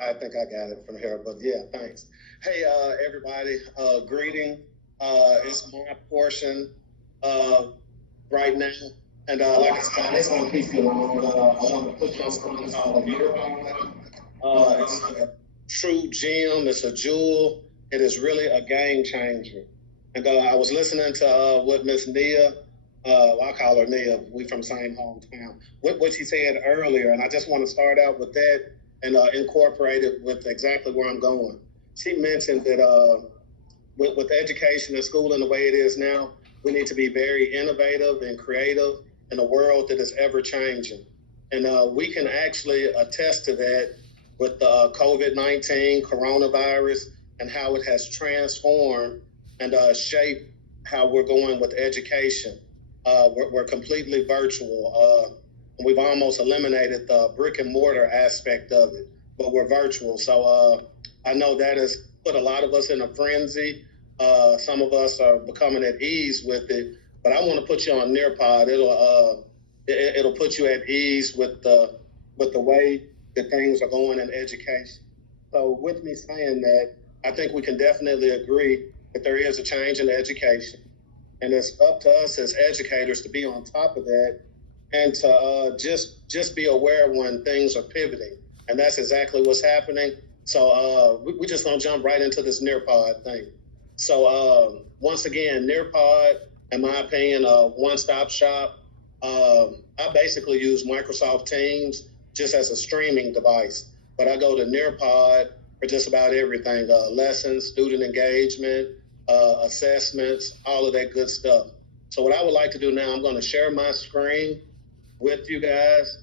I think I got it from here, but yeah, thanks. Hey, everybody, greeting. It's my portion uh, right now. And like I said, it's going to keep you long. I want to put you on something called a Nearby. It's a true gem. It's a jewel. It is really a game changer. And I was listening to what Miss Nia, I call her Nia, we from same hometown, what she said earlier. And I just want to start out with that and incorporate it with exactly where I'm going. She mentioned that with education and schooling the way it is now, we need to be very innovative and creative in a world that is ever changing. And we can actually attest to that with the COVID-19 coronavirus and how it has transformed and shaped how we're going with education. We're completely virtual. We've almost eliminated the brick and mortar aspect of it, but we're virtual. So I know that has put a lot of us in a frenzy. Some of us are becoming at ease with it, but I want to put you on Nearpod. It'll put you at ease with the way that things are going in education. So with me saying that, I think we can definitely agree that there is a change in education, and it's up to us as educators to be on top of that and to just be aware when things are pivoting, and that's exactly what's happening. So we just gonna jump right into this Nearpod thing. So once again, Nearpod, in my opinion, a one-stop shop. I basically use Microsoft Teams just as a streaming device, but I go to Nearpod for just about everything: lessons, student engagement, assessments, all of that good stuff. So what I would like to do now, I'm going to share my screen with you guys,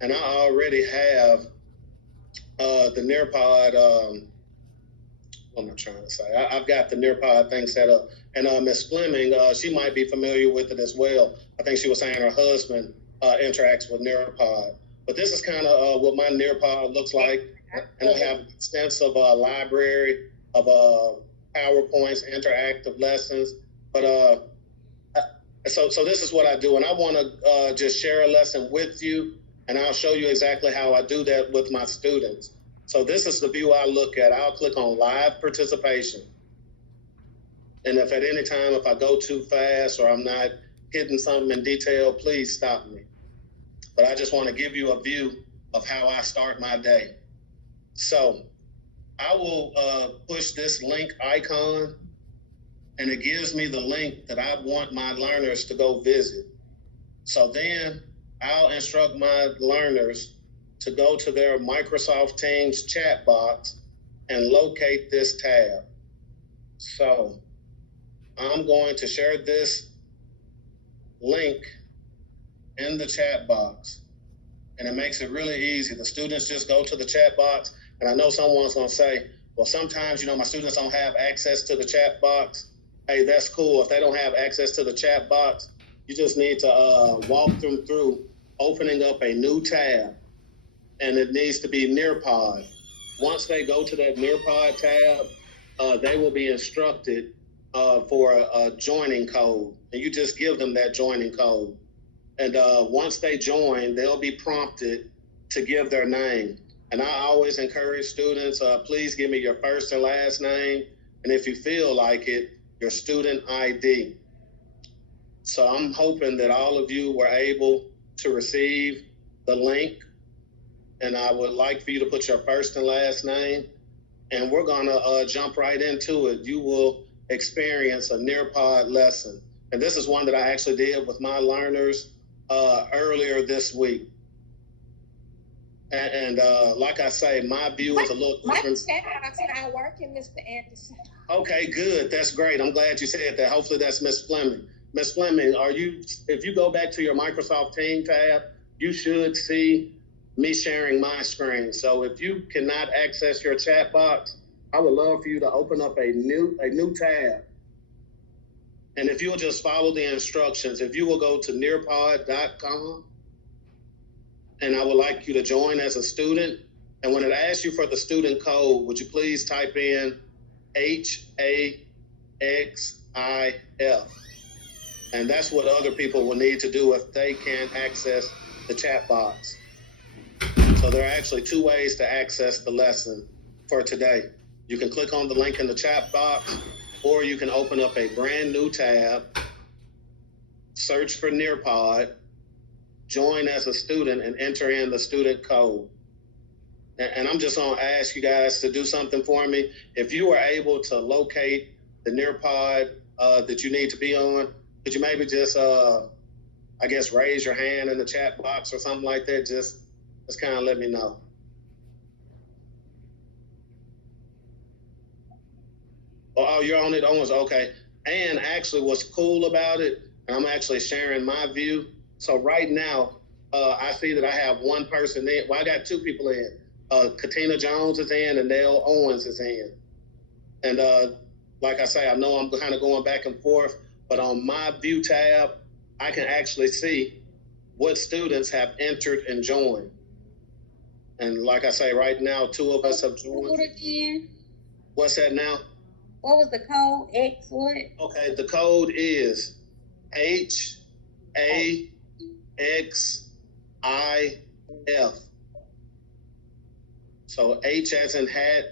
and I already have the Nearpod. What am I trying to say? I've got the Nearpod thing set up. And Miss Fleming, she might be familiar with it as well. I think she was saying her husband interacts with Nearpod. But this is kind of what my Nearpod looks like. And I have an extensive library of PowerPoints, interactive lessons. But so this is what I do. And I want to just share a lesson with you. And I'll show you exactly how I do that with my students. So this is the view I look at. I'll click on live participation. And if at any time, if I go too fast or I'm not hitting something in detail, please stop me. But I just want to give you a view of how I start my day. So I will push this link icon, and it gives me the link that I want my learners to go visit. So then I'll instruct my learners to go to their Microsoft Teams chat box and locate this tab. So I'm going to share this link in the chat box, and it makes it really easy. The students just go to the chat box, and I know someone's going to say, well, sometimes, my students don't have access to the chat box. Hey, that's cool. If they don't have access to the chat box, you just need to walk them through opening up a new tab, and it needs to be Nearpod. Once they go to that Nearpod tab, they will be instructed for a joining code, and you just give them that joining code. And once they join, they'll be prompted to give their name. And I always encourage students, please give me your first and last name, and if you feel like it, your student ID. So I'm hoping that all of you were able to receive the link, and I would like for you to put your first and last name, and we're gonna jump right into it. You will experience a Nearpod lesson. And this is one that I actually did with my learners earlier this week. And like I say, my view is a little different. My chat box not working, Mr. Anderson. Okay, good. That's great. I'm glad you said that. Hopefully that's Miss Fleming. Miss Fleming, if you go back to your Microsoft Team tab, you should see me sharing my screen. So if you cannot access your chat box, I would love for you to open up a new tab. And if you'll just follow the instructions, if you will go to nearpod.com, and I would like you to join as a student. And when it asks you for the student code, would you please type in HAXIF? And that's what other people will need to do if they can't access the chat box. So there are actually two ways to access the lesson for today. You can click on the link in the chat box, or you can open up a brand new tab, search for Nearpod, join as a student, and enter in the student code. And I'm just going to ask you guys to do something for me. If you are able to locate the Nearpod that you need to be on, could you maybe just, I guess, raise your hand in the chat box or something like that? Just kind of let me know. Oh, you're on it almost? Okay. And actually, what's cool about it, and I'm actually sharing my view. So right now, I see that I have one person in. Well, I got two people in. Katina Jones is in, and Nell Owens is in. And like I say, I know I'm kind of going back and forth, but on my view tab, I can actually see what students have entered and joined. And like I say, right now, two of us have joined. What again? What's that now? What was the code? X what? Okay, the code is HAXIF. So H as in hat,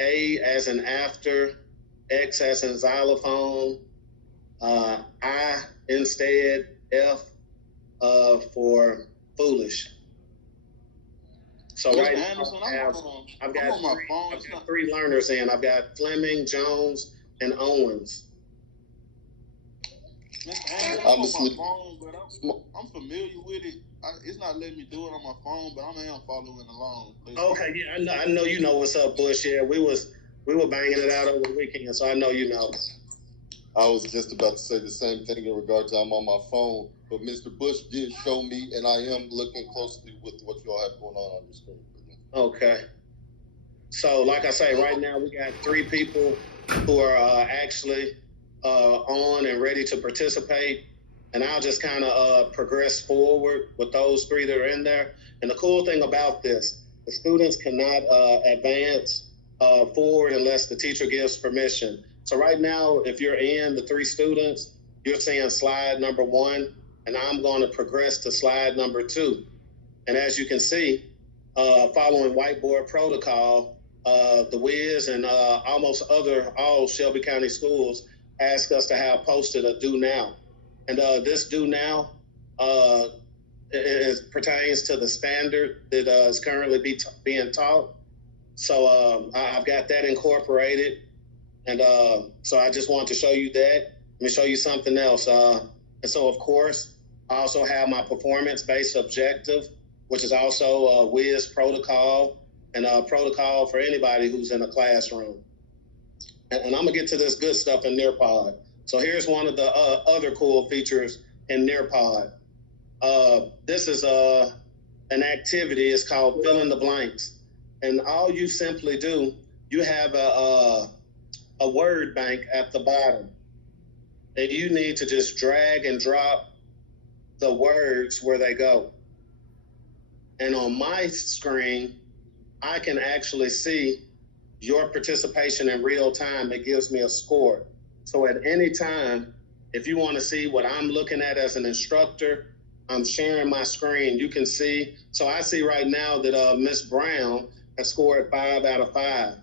A as in after, X as in xylophone, I instead, F for foolish. So right now, I've got three learners in. I've got Fleming, Jones, and Owens. I'm on my phone, but I'm familiar with it. It's not letting me do it on my phone, but I am following along. Okay, yeah, I know you know what's up, Bush. Yeah, we were banging it out over the weekend, so I know you know. I was just about to say the same thing in regards to I'm on my phone, but Mr. Bush did show me, and I am looking closely with what you all have going on your screen. Okay. So, like I say, right now we got three people who are actually on and ready to participate. And I'll just kind of progress forward with those three that are in there. And the cool thing about this, the students cannot advance forward unless the teacher gives permission. So right now, if you're in the three students, you're seeing slide number 1, and I'm going to progress to slide number 2. And as you can see, following whiteboard protocol, the Wiz and almost all Shelby County schools ask us to have posted a do now. And this do now it pertains to the standard that is currently being taught. So I've got that incorporated. And so I just want to show you that. Let me show you something else. And so, of course, I also have my performance-based objective, which is also a Wiz protocol and a protocol for anybody who's in a classroom. And I'm going to get to this good stuff in Nearpod. So here's one of the other cool features in Nearpod. This is an activity. It's called fill in the blanks. And all you simply do, you have a word bank at the bottom. And you need to just drag and drop the words where they go. And on my screen, I can actually see your participation in real time. It gives me a score. So at any time, if you want to see what I'm looking at as an instructor, I'm sharing my screen. You can see. So I see right now that Miss Brown has scored 5 out of 5.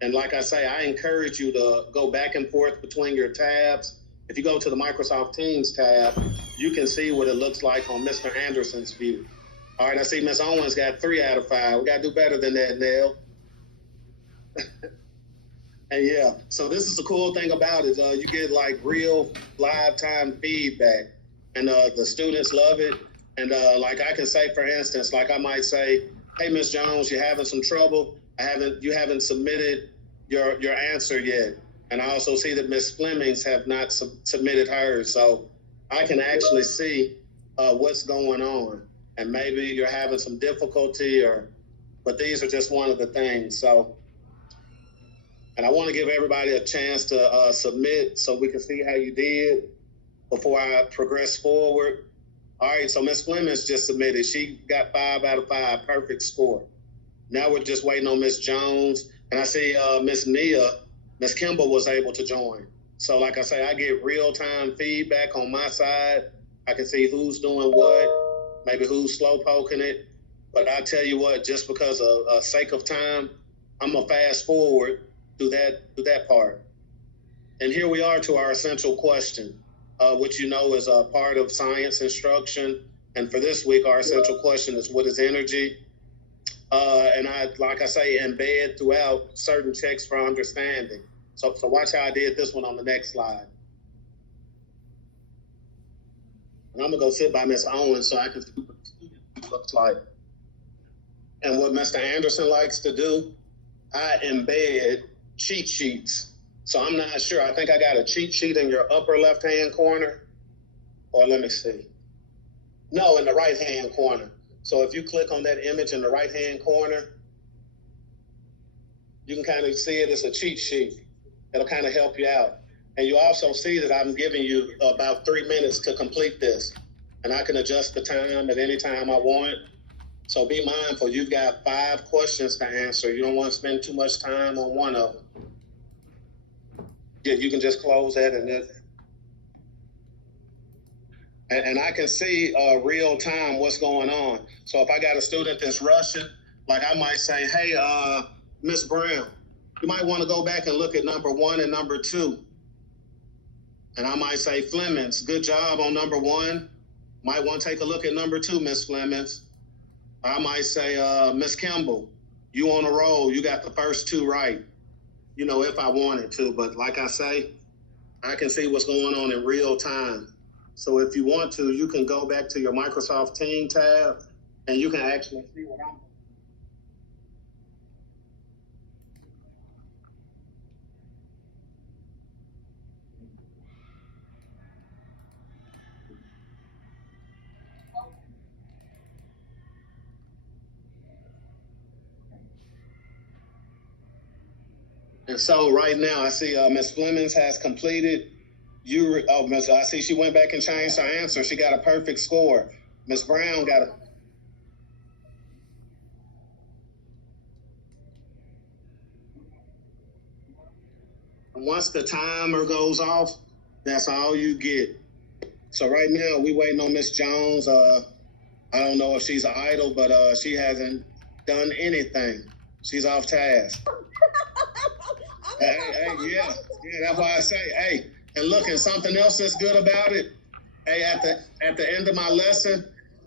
And like I say, I encourage you to go back and forth between your tabs. If you go to the Microsoft Teams tab, you can see what it looks like on Mr. Anderson's view. All right, I see Miss Owens got 3 out of 5. We got to do better than that, Nell. And yeah, so this is the cool thing about it. You get like real live time feedback, and the students love it. And like I can say, for instance, like I might say, hey, Miss Jones, you're having some trouble. You haven't submitted your answer yet. And I also see that Miss Flemings have not submitted hers. So I can actually see what's going on. And maybe you're having some difficulty, but these are just one of the things. So, and I want to give everybody a chance to submit so we can see how you did before I progress forward. All right, so Miss Flemings just submitted. She got 5 out of 5, perfect score. Now we're just waiting on Miss Jones. And I see Miss Kimball was able to join. So like I say, I get real-time feedback on my side. I can see who's doing what, maybe who's slow poking it. But I tell you what, just because of sake of time, I'm gonna fast forward through that part. And here we are to our essential question, which you know is a part of science instruction. And for this week, our essential question is, what is energy? And I, like I say, embed throughout certain checks for understanding. So watch how I did this one on the next slide. And I'm gonna go sit by Miss Owens so I can see what the student looks like. And what Mr. Anderson likes to do, I embed cheat sheets. So I'm not sure. I think I got a cheat sheet in your upper left-hand corner. Or let me see. No, in the right-hand corner. So if you click on that image in the right-hand corner, you can kind of see it as a cheat sheet. It'll kind of help you out. And you also see that I'm giving you about 3 minutes to complete this. And I can adjust the time at any time I want. So be mindful, you've got 5 questions to answer. You don't want to spend too much time on one of them. Yeah, you can just close that and I can see real time what's going on. So if I got a student that's rushing, like I might say, hey, Miss Brown, you might want to go back and look at number 1 and number 2. And I might say, Flemings, good job on number 1. Might want to take a look at number 2, Miss Flemings. I might say, Miss Kimball, you on a roll. You got the first 2 right. You know, if I wanted to, but like I say, I can see what's going on in real time. So if you want to, you can go back to your Microsoft Team tab and you can actually see what I'm doing. And so right now, I see Ms. Flemings has completed. I see she went back and changed her answer. She got a perfect score. Ms. Brown got a. Once the timer goes off, that's all you get. So right now, we waiting on Ms. Jones. I don't know if she's idle, but she hasn't done anything. She's off task. Yeah, that's why I say, hey, and look, and something else that's good about it. Hey, at the end of my lesson,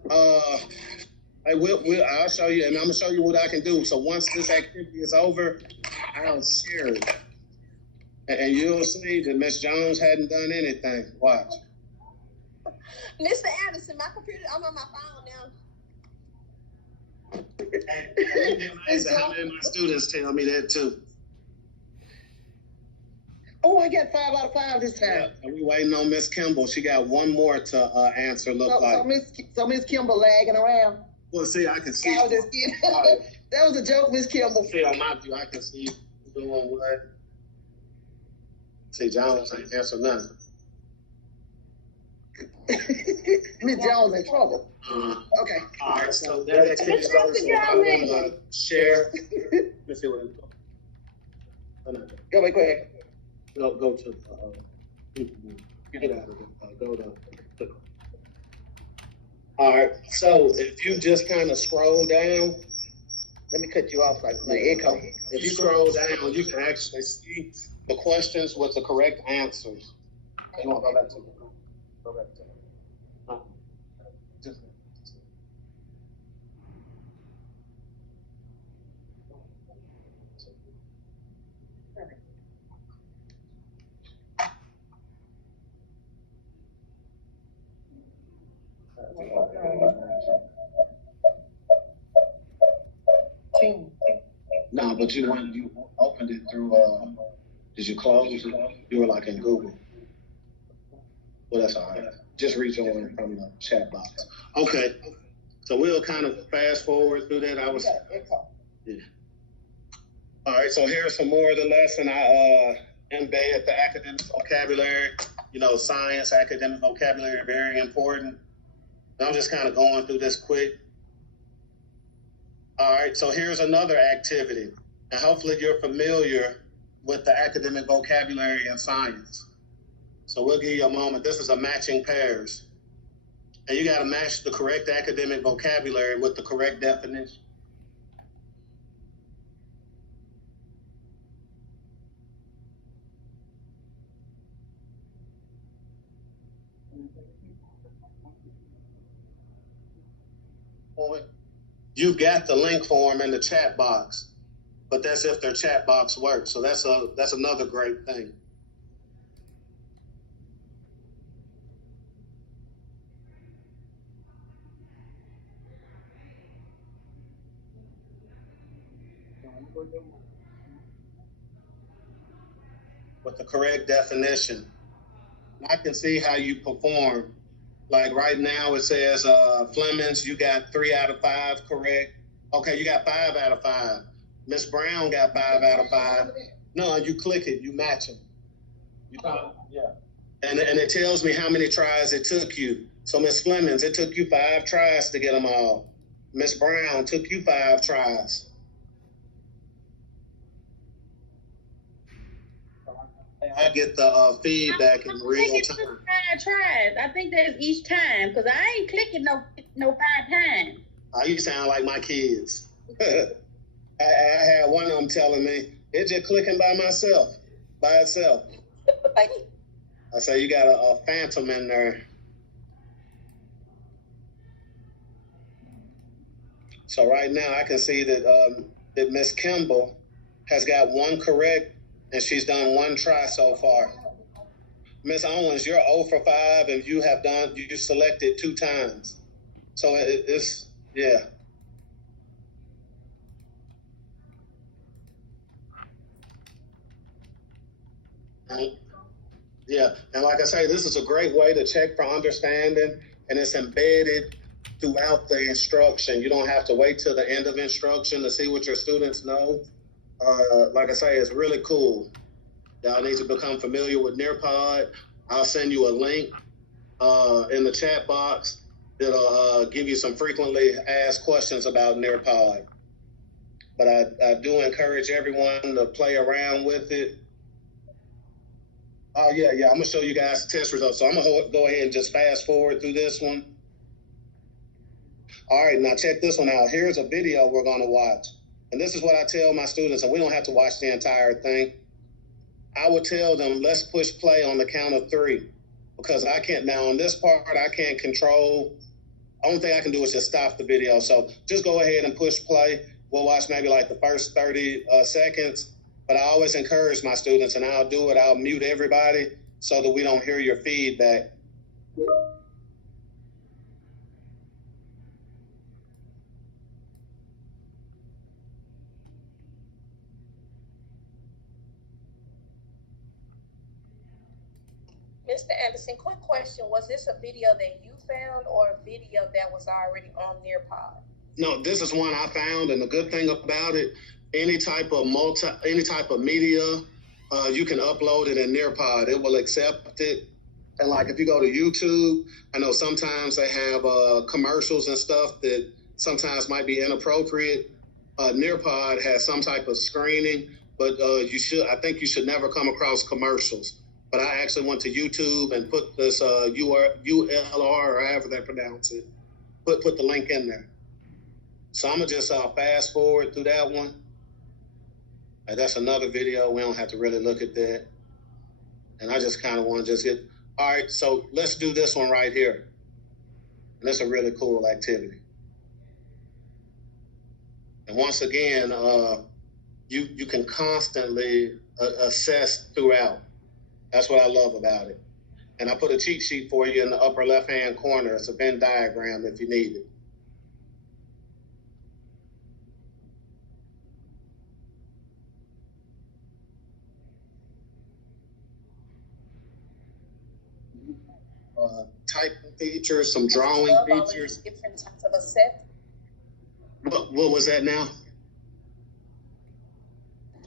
I'll show you, and I'm gonna show you what I can do. So once this activity is over, I'll share it, and you'll see that Miss Jones hadn't done anything. Watch. Mr. Anderson, my computer, I'm on my phone now. Amazing how many of my students tell me that too. Oh, I got 5 out of 5 this time. Yeah, and we waiting on Miss Kimball. She got one more to answer. So Miss Kimball lagging around. Well, see, I can see. I was just kidding. That was a joke, Miss Kimball. See on my view, I can see you doing what. See, Jones ain't answer nothing. Miss Jones in trouble. Okay. All right, so that activity is over. So I'm gonna share. Let's see what it's called. Go ahead. Go to get out of it. Go to. All right. So if you just kind of scroll down, Let me cut you off like the echo. if you scroll down, you can actually see the questions with the correct answers. You want to go back to just. No, but you opened it through. Did you close it? You were like in Google. Well, that's all right. Just rejoin from the chat box. Okay. So we'll kind of fast forward through that. Yeah. All right. So here's some more of the lesson. I embed the academic vocabulary. You know, science, academic vocabulary, very important. I'm just kind of going through this quick. All right, so here's another activity. And hopefully you're familiar with the academic vocabulary in science. So we'll give you a moment. This is a matching pairs. And you got to match the correct academic vocabulary with the correct definition. You've got the link for them in the chat box, but that's if their chat box works. So that's another great thing. With the correct definition, I can see how you perform. Like right now, it says Flemings, you got 3 out of 5 correct. Okay, you got 5 out of 5. Miss Brown got 5 out of 5. No, you click it, you match them. Yeah. And it tells me how many tries it took you. So Miss Flemings, it took you 5 tries to get them all. Miss Brown took you 5 tries. I get the feedback in real time. 5 tries. I think that's each time, because I ain't clicking no 5 times. Oh, you sound like my kids. I had one of them telling me, it's just clicking by itself. I say, you got a phantom in there. So right now I can see that Miss Kimball has got 1 correct, and she's done 1 try so far. Miss Owens, you're 0 for 5, and you selected 2 times. So it's, yeah. Yeah, and like I say, this is a great way to check for understanding, and it's embedded throughout the instruction. You don't have to wait till the end of instruction to see what your students know. Like I say, it's really cool. Y'all need to become familiar with Nearpod. I'll send you a link in the chat box that'll give you some frequently asked questions about Nearpod. But I do encourage everyone to play around with it. Oh, yeah, I'm going to show you guys the test results. So I'm going to go ahead and just fast forward through this one. All right, now check this one out. Here's a video we're going to watch. And this is what I tell my students, and we don't have to watch the entire thing. I would tell them, let's push play on the count of 3. Because I can't, now on this part, I can't control. Only thing I can do is just stop the video. So just go ahead and push play. We'll watch maybe like the first 30 seconds. But I always encourage my students, and I'll do it. I'll mute everybody so that we don't hear your feedback. Mr. Anderson, quick question. Was this a video that you found or a video that was already on Nearpod? No, this is one I found, and the good thing about it, any type of media, you can upload it in Nearpod. It will accept it. And like if you go to YouTube, I know sometimes they have commercials and stuff that sometimes might be inappropriate. Nearpod has some type of screening, but I think you should never come across commercials. But I actually went to YouTube and put this ULR, or however they pronounce it, put the link in there. So I'm gonna just fast forward through that one. That's another video. We don't have to really look at that. And I just kind of want to just get, all right, so let's do this one right here. And that's a really cool activity. And once again, you can constantly assess throughout. That's what I love about it. And I put a cheat sheet for you in the upper left-hand corner. It's a Venn diagram if you need it. Typing features, some drawing features. Different types of assessment. What was that now?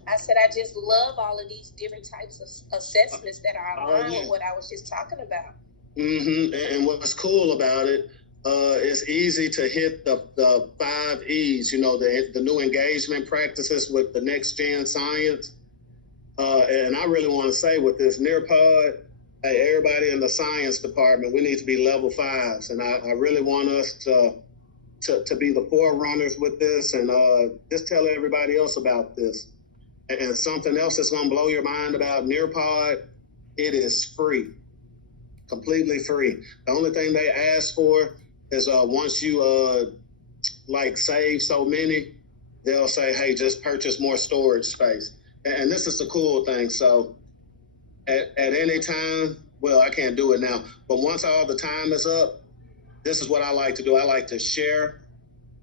I said I just love all of these different types of assessments that are aligned with what I was just talking about. Mm-hmm. And what's cool about it, it's easy to hit the 5 E's, the new engagement practices with the next gen science. And I really want to say with this Nearpod, hey, everybody in the science department, we need to be level 5s. And I really want us to be the forerunners with this and just tell everybody else about this. And something else that's going to blow your mind about Nearpod, it is free, completely free. The only thing they ask for is once you save so many, they'll say, hey, just purchase more storage space. And this is the cool thing. So at any time, well, I can't do it now, but once all the time is up, this is what I like to do. I like to share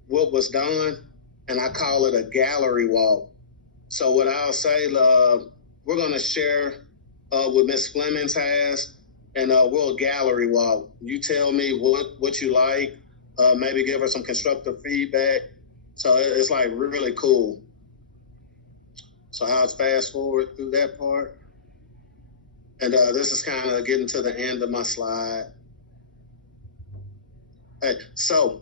what was done, and I call it a gallery walk. So what I'll say, we're going to share what Ms. Flemings has, and we'll gallery walk. You tell me what you like, maybe give her some constructive feedback. So it's like really cool. So I'll fast forward through that part. And this is kind of getting to the end of my slide. Hey, so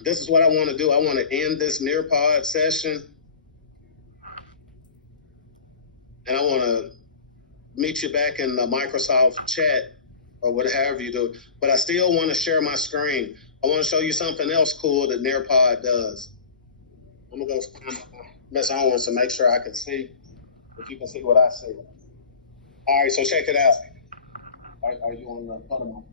this is what I want to do. I want to end this Nearpod session. And I want to meet you back in the Microsoft chat or whatever you do. But I still want to share my screen. I want to show you something else cool that Nearpod does. I'm going to go find Miss Owens to make sure I can see, if you can see what I see. All right, so check it out. Are you on the photo?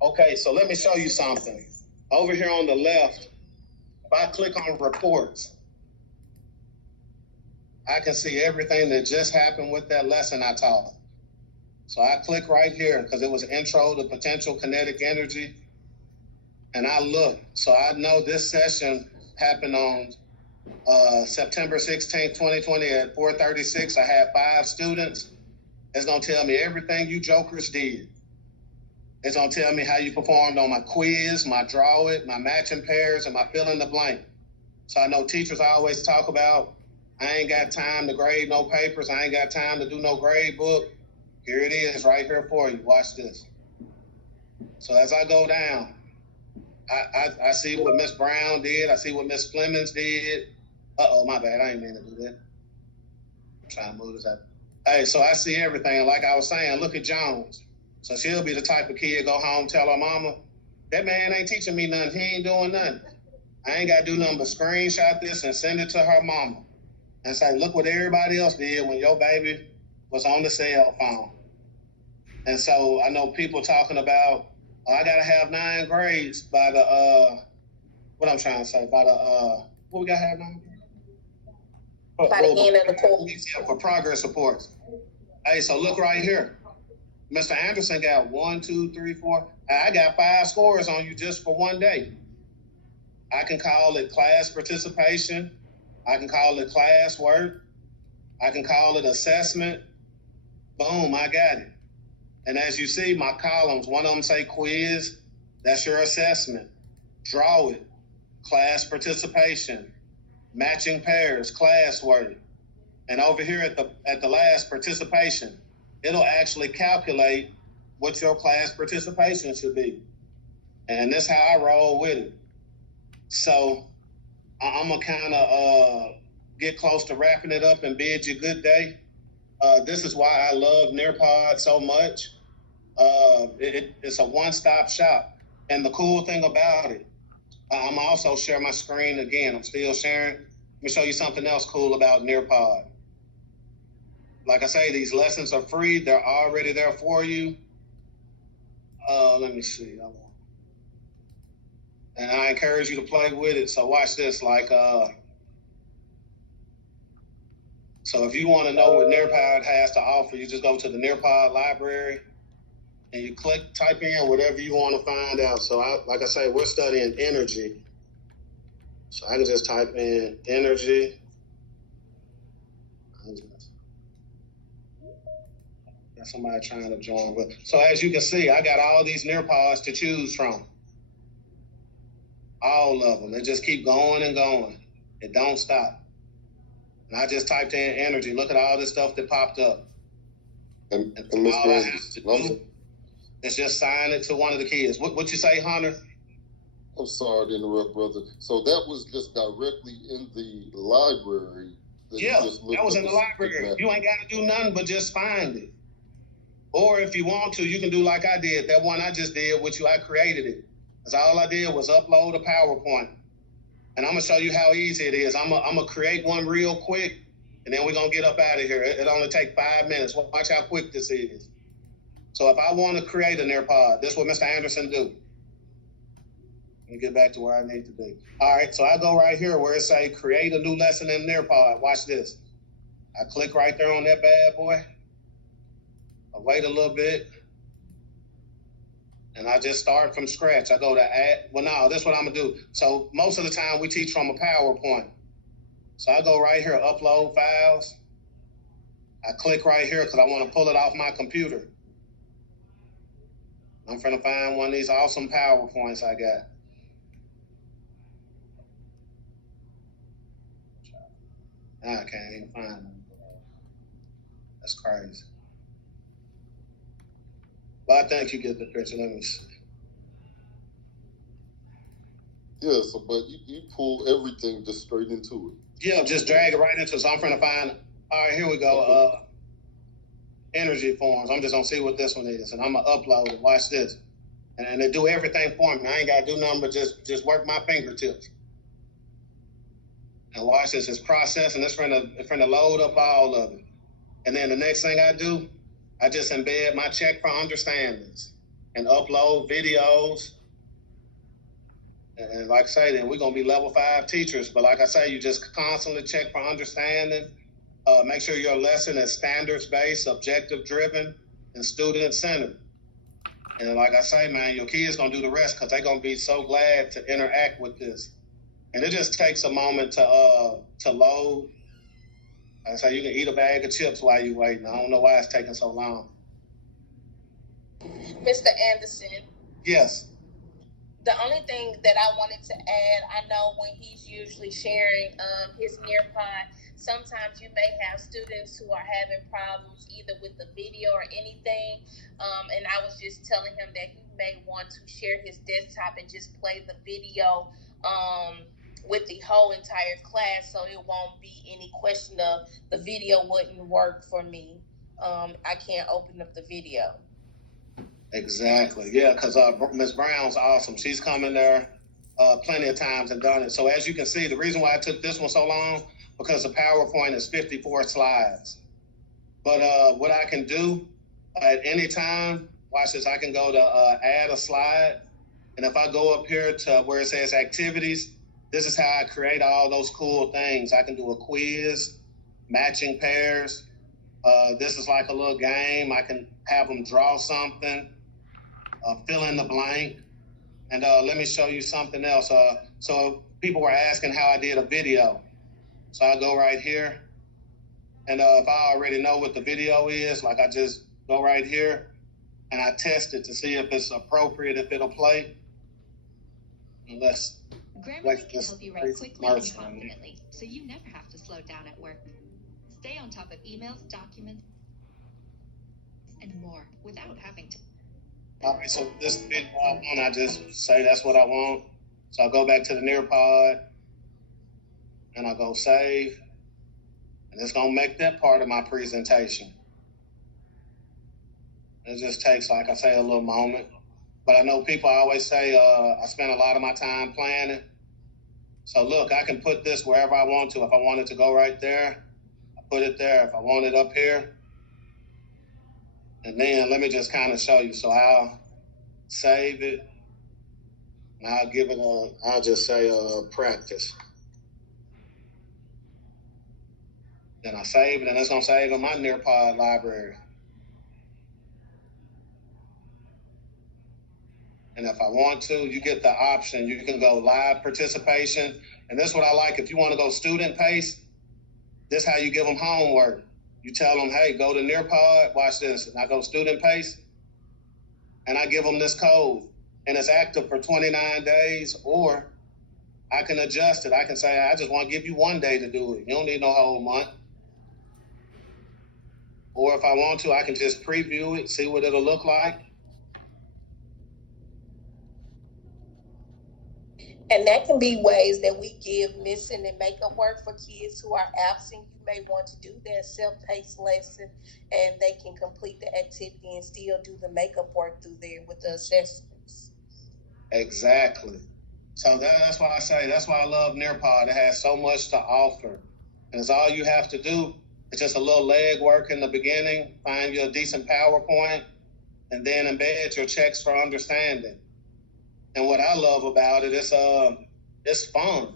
Okay, so let me show you something. Over here on the left, if I click on reports, I can see everything that just happened with that lesson I taught. So I click right here because it was intro to potential kinetic energy. And I look, so I know this session happened on September 16th, 2020 at 4:36. I had 5 students. It's gonna tell me everything you jokers did. It's gonna tell me how you performed on my quiz, my draw it, my matching pairs, and my fill in the blank. So I know teachers always talk about, I ain't got time to grade no papers. I ain't got time to do no grade book. Here it is right here for you. Watch this. So as I go down, I see what Miss Brown did. I see what Miss Flemings did. Uh-oh, my bad. I ain't mean to do that. I'm trying to move this up. Hey, so I see everything. Like I was saying, look at Jones. So she'll be the type of kid go home, tell her mama, that man ain't teaching me nothing. He ain't doing nothing. I ain't got to do nothing but screenshot this and send it to her mama and say, look what everybody else did when your baby was on the cell phone. And so I know people talking about, I got to have 9 grades by the, what I'm trying to say, by the, what we got to have 9 grades? By the end of the course. For progress reports. Hey, so look right here. Mr. Anderson got 1, 2, 3, 4. I got 5 scores on you just for one day. I can call it class participation. I can call it class work. I can call it assessment. Boom, I got it. And as you see, my columns, one of them say quiz, that's your assessment. Draw it, class participation. Matching pairs, class work. And over here at the last, participation, it'll actually calculate what your class participation should be. And that's how I roll with it. So I'm gonna kind of get close to wrapping it up and bid you good day. This is why I love Nearpod so much. It's a one-stop shop. And the cool thing about it, I'm also sharing my screen again. I'm still sharing. Let me show you something else cool about Nearpod. Like I say, these lessons are free. They're already there for you. Let me see. And I encourage you to play with it. So watch this. So if you want to know what Nearpod has to offer, you just go to the Nearpod library and you type in whatever you want to find out. So like I say, we're studying energy. So I can just type in energy. Got somebody trying to join. But so as you can see, I got all these Nearpods to choose from. All of them. They just keep going and going. It don't stop. And I just typed in energy. Look at all this stuff that popped up. And all I have to do is just sign it to one of the kids. What you say, Hunter? I'm sorry to interrupt, brother. So that was just directly in the library that you Yeah, just looked that was up in the a library. map? You ain't got to do nothing but just find it. Or if you want to, you can do like I did. That one I just did with you, I created it. That's all I did was upload a PowerPoint. And I'm gonna show you how easy it is. I'm gonna create one real quick, and then we're gonna get up out of here. It only take 5 minutes. Watch how quick this is. So if I want to create a Nearpod, this is what Mr. Anderson do. Let me get back to where I need to be. All right, so I go right here where it say create a new lesson in Nearpod. Watch this. I click right there on that bad boy. I wait a little bit. And I just start from scratch. I go to add. Well, no, this is what I'm gonna do. So most of the time we teach from a PowerPoint. So I go right here, upload files. I click right here because I want to pull it off my computer. I'm finna find one of these awesome PowerPoints I got. I can't even find them. That's crazy. But I think you get the picture. Let me see. Yeah, so but you pull everything just straight into it. Yeah, just drag it right into it. So I'm finna find. All right, here we go. Energy forms. I'm just gonna see what this one is, and I'm gonna upload it. Watch this, and they do everything for me. I ain't gotta do nothing but just work my fingertips. And watch this. It's processing. It's finna load up all of it. And then the next thing I do, I just embed my check for understandings and upload videos. And like I say, then we're gonna be level 5 teachers. But like I say, you just constantly check for understanding. Make sure your lesson is standards-based, objective-driven, and student-centered. And like I say, man, your kids gonna do the rest because they're gonna be so glad to interact with this. And it just takes a moment to load. Like I say, you can eat a bag of chips while you're waiting. I don't know why it's taking so long. Mr. Anderson, Yes. the only thing that I wanted to add, I know when he's usually sharing his Nearpod, sometimes you may have students who are having problems either with the video or anything. And I was just telling him that he may want to share his desktop and just play the video with the whole entire class, so it won't be any question of the video wouldn't work for me. I can't open up the video. Exactly. Yeah, because Ms. Brown's awesome. She's come in there plenty of times and done it. So as you can see, the reason why I took this one so long, because the PowerPoint is 54 slides. But what I can do at any time, watch this, I can go to add a slide. And if I go up here to where it says activities, this is how I create all those cool things. I can do a quiz, matching pairs. This is like a little game. I can have them draw something, fill in the blank. And let me show you something else. So people were asking how I did a video. So I go right here. And if I already know what the video is, like I just go right here and I test it to see if it's appropriate, if it'll play. Grammarly can help you write quickly and confidently, so you never have to slow down at work. Stay on top of emails, documents, and more without having to. All right, so this video I want, I just say that's what I want. So I go back to the Nearpod and I go save. And it's gonna make that part of my presentation. It just takes, like I say, a little moment. But I know people always say I spend a lot of my time planning. So look, I can put this wherever I want to. If I want it to go right there, I put it there. If I want it up here, and then let me just kind of show you. So I'll save it, and I'll give it I'll just say practice. Then I save it, and it's gonna save in my Nearpod library. And if I want to, you get the option. You can go live participation. And this is what I like. If you want to go student pace, this is how you give them homework. You tell them, hey, go to Nearpod, watch this. And I go student pace, and I give them this code. And it's active for 29 days, or I can adjust it. I can say, I just want to give you 1 day to do it. You don't need no whole month. Or if I want to, I can just preview it, see what it'll look like. And that can be ways that we give missing and makeup work for kids who are absent. You may want to do their self-paced lesson and they can complete the activity and still do the makeup work through there with the assessments. Exactly. So that's why I say, that's why I love Nearpod. It has so much to offer. And it's all you have to do. It's just a little leg work in the beginning, find you a decent PowerPoint, and then embed your checks for understanding. And what I love about it is it's fun.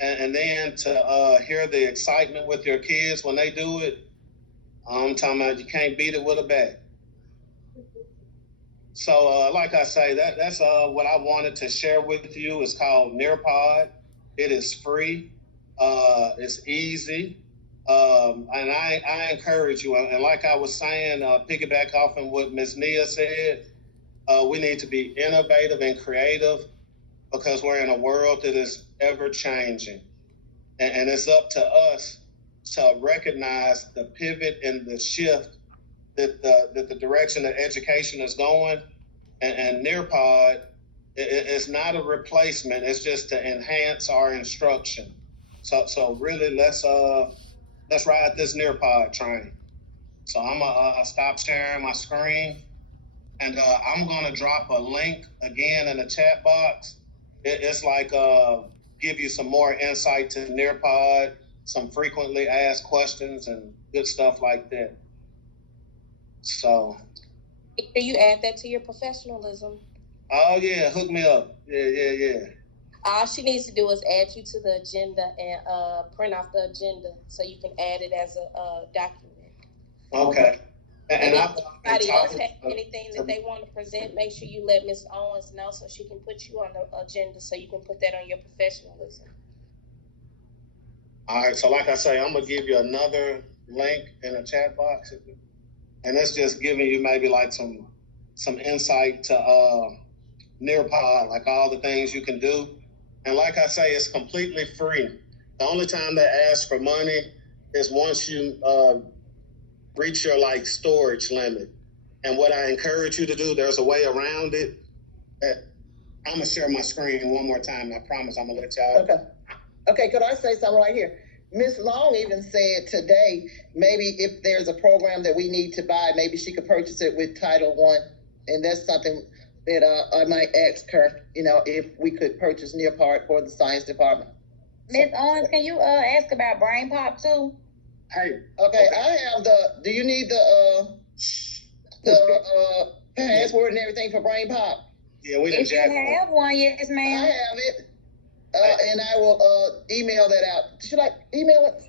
And then to hear the excitement with your kids when they do it, I'm talking about you can't beat it with a bat. So like I say, that's what I wanted to share with you. It's called Nearpod. It is free. It's easy. And I encourage you. And like I was saying, piggyback off of what Ms. Nia said, we need to be innovative and creative because we're in a world that is ever changing. And it's up to us to recognize the pivot and the shift that the direction that education is going. And Nearpod is not a replacement. It's just to enhance our instruction. So really, let's ride this Nearpod train. So I'm gonna stop sharing my screen. And I'm going to drop a link again in the chat box. It's like give you some more insight to Nearpod, some frequently asked questions and good stuff like that. So. Can you add that to your professionalism? Oh, yeah. Hook me up. Yeah. All she needs to do is add you to the agenda and print off the agenda so you can add it as a document. Okay. And if anybody else has anything that they want to present, make sure you let Ms. Owens know so she can put you on the agenda so you can put that on your professionalism. All right, so like I say, I'm going to give you another link in the chat box. And it's just giving you maybe like some insight to Nearpod, like all the things you can do. And like I say, it's completely free. The only time they ask for money is once you reach your like storage limit. And what I encourage you to do, there's a way around it. I'm gonna share my screen one more time. I promise I'm gonna let y'all. Okay, could I say something right here? Miss Long even said today, maybe if there's a program that we need to buy, maybe she could purchase it with Title I. And that's something that I might ask her, if we could purchase Nearpod for the science department. Ms. Owens, can you ask about Brain Pop too? Hey. Okay, I have do you need the password and everything for Brain Pop? Yeah, we didn't If you have one, yes, I ma'am. have it. And I will email that out. Should I email it?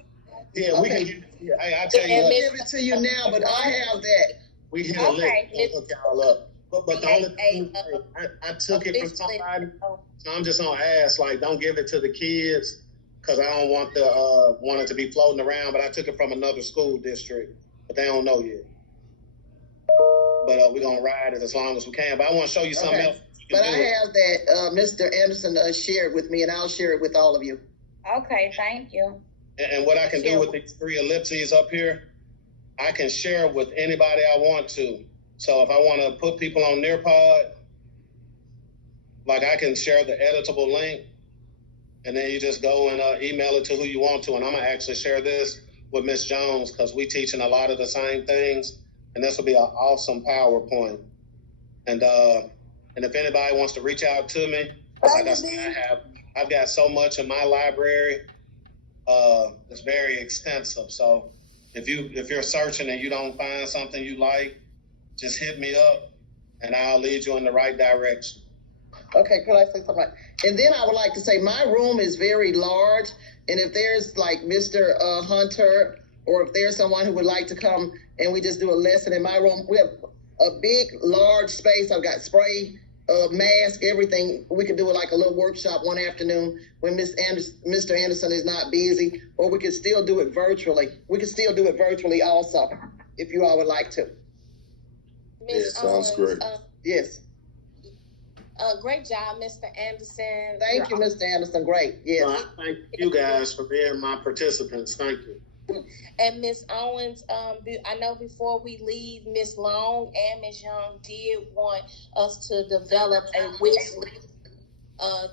Yeah, we Okay. can. Hey, I tell you I'll what, give it to you now, but I have that. we hit a link. Okay. We'll hook y'all up. But the only thing, I took it from somebody, so I'm just gonna ask, like, don't give it to the kids, cause I don't want it to be floating around. But I took it from another school district, but they don't know yet. But we're gonna ride it as long as we can. But I want to show you something else. But I have that Mr. Anderson shared with me, and I'll share it with all of you. Okay, thank you. And what I can do with these 3 ellipses up here, I can share with anybody I want to. So if I want to put people on Nearpod, like I can share the editable link, and then you just go and email it to who you want to. And I'm gonna actually share this with Miss Jones because we teaching a lot of the same things, and this will be an awesome PowerPoint. And if anybody wants to reach out to me, like I said, I've got so much in my library. It's very extensive. So if you're searching and you don't find something you like, just hit me up and I'll lead you in the right direction. Okay, could I say something? And then I would like to say my room is very large, and if there's like Mr. Hunter, or if there's someone who would like to come and we just do a lesson in my room, we have a big, large space. I've got spray, mask, everything. We could do it like a little workshop one afternoon when Mr. Anderson is not busy, or we could still do it virtually. We could still do it virtually also, if you all would like to. Ms. Yeah, sounds great. Yes. Great job, Mr. Anderson. Thank you, Mr. Anderson. Great. Yes. Well, thank you guys for being my participants. Thank you. And Ms. Owens, I know before we leave, Ms. Long and Ms. Young did want us to develop a wish list.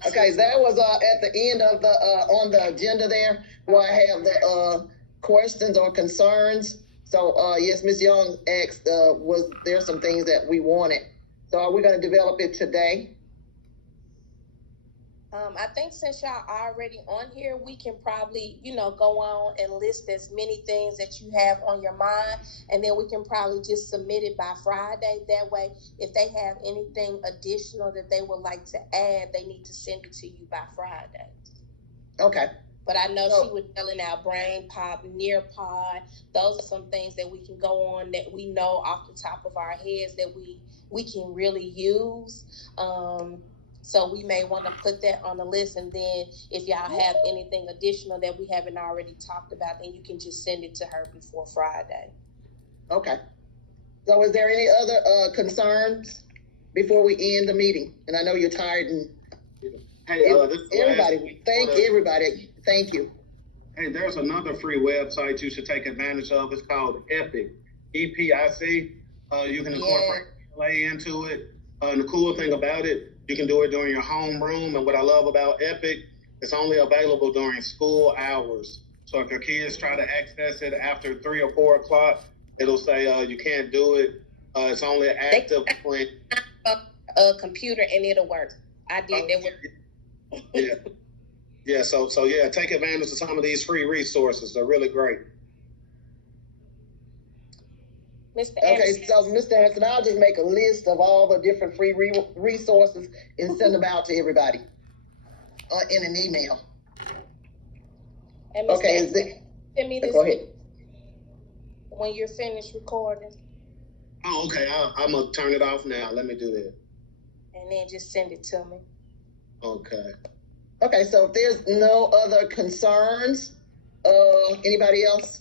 Okay, that was at the end of the on the agenda there, where I have the questions or concerns. So yes, Ms. Young asked, was there some things that we wanted? So are we going to develop it today? I think since y'all already on here, we can probably, go on and list as many things that you have on your mind, and then we can probably just submit it by Friday. That way, if they have anything additional that they would like to add, they need to send it to you by Friday. Okay. But I know So- she was telling our Brain Pop, Nearpod. Those are some things that we can go on that we know off the top of our heads that we can really use. So we may want to put that on the list, and then if y'all have anything additional that we haven't already talked about, then you can just send it to her before Friday. Okay. So is there any other concerns before we end the meeting? And I know you're tired and Hey, this is the last everybody, week thank for the- everybody. Thank you. Hey, there's another free website you should take advantage of. It's called Epic, EPIC. You can incorporate play into it. And the cool thing about it, you can do it during your homeroom. And what I love about Epic, it's only available during school hours. So if your kids try to access it after 3 or 4 o'clock, it'll say you can't do it. It's only active when A computer and it'll work. I did that with. yeah. Yeah, so yeah, take advantage of some of these free resources. They're really great. Mr. Okay, Anderson. so Mr. Anderson, I'll just make a list of all the different free resources and send them out to everybody in an email. And Mr. Okay, is Anderson, it, send me this go ahead. when you're finished recording, Oh, okay. I'm gonna turn it off now. Let me do that. and then just send it to me. Okay. Okay, so if there's no other concerns, anybody else?